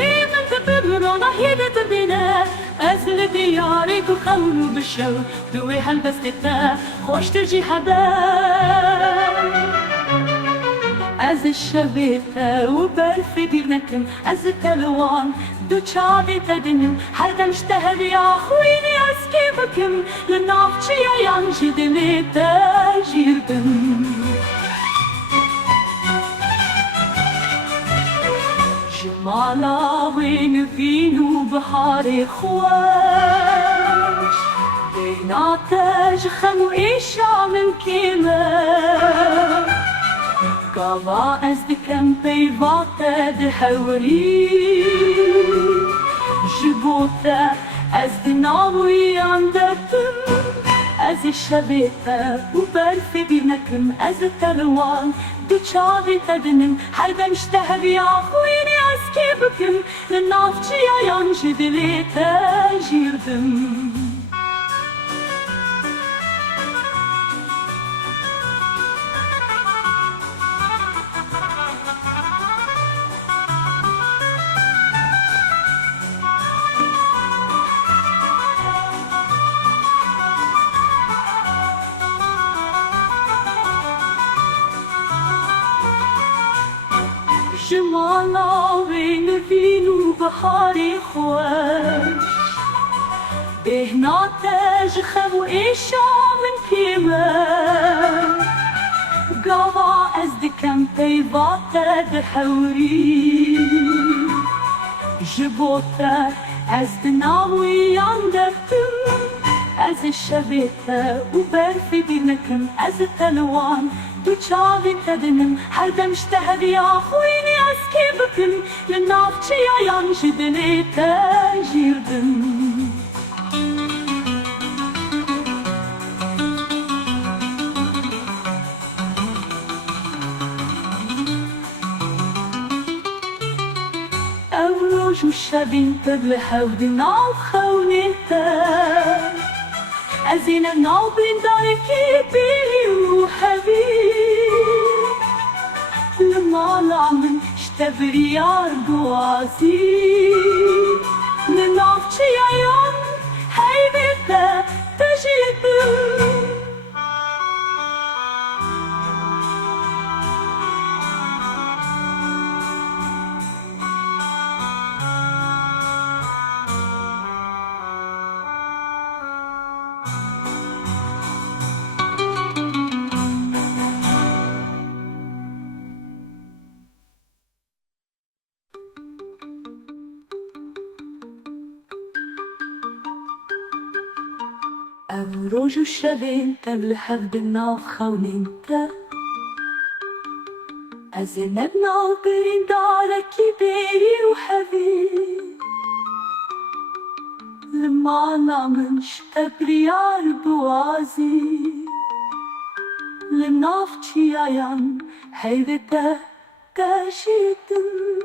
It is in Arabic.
من تبرنا هيدت بنا أزل ديارك وخلو بالشو دوي هالبستنا خوش ترجي حباب از الشبيثة وبرفي بينكم از التلوان دو چاوي تدنم هر دم اشتهر يا خويني اسكي بكم لنافچي يانجي دلي تجيردم جمالا وين فينو بحاري خوش بيناتج خمو ايشا من كيمه قضاء أزدكم بيضاته دحوري جبوته أزدناوي عندكم أز الشبيثة وبرفي بينكم أز التلوان دو چاوي تدنم حربا مشتهر يا خويني أسكي بكم لنافچي يانجي دلي تجيردم جمالا وين فينو بحاري خوش بهناتج خبو ايشا من كيمه قضا ازدكم بيضاته دحوري جبوته ازدناوي عندكم از الشبيثة وبرفي بينكم از التلوان دو چاوي تدنم هر دم اشتهر يا خويني اسكي بكم لنافچي يانجي دلي تجيردم أوروج الشبين تبلحو دي ناو خونيته أزين الناو بين داركي بيلي وحبيب لما لعمن اشتبري يارقوازي لنافچي عيون هيبته تجيبم أوروج الشبين تبلحف بالناف خونينته أزينب ناقرين داركي بيلي وحبيب لما نامنش تبريار بوازي لنافچي عيان هيدته تشيدم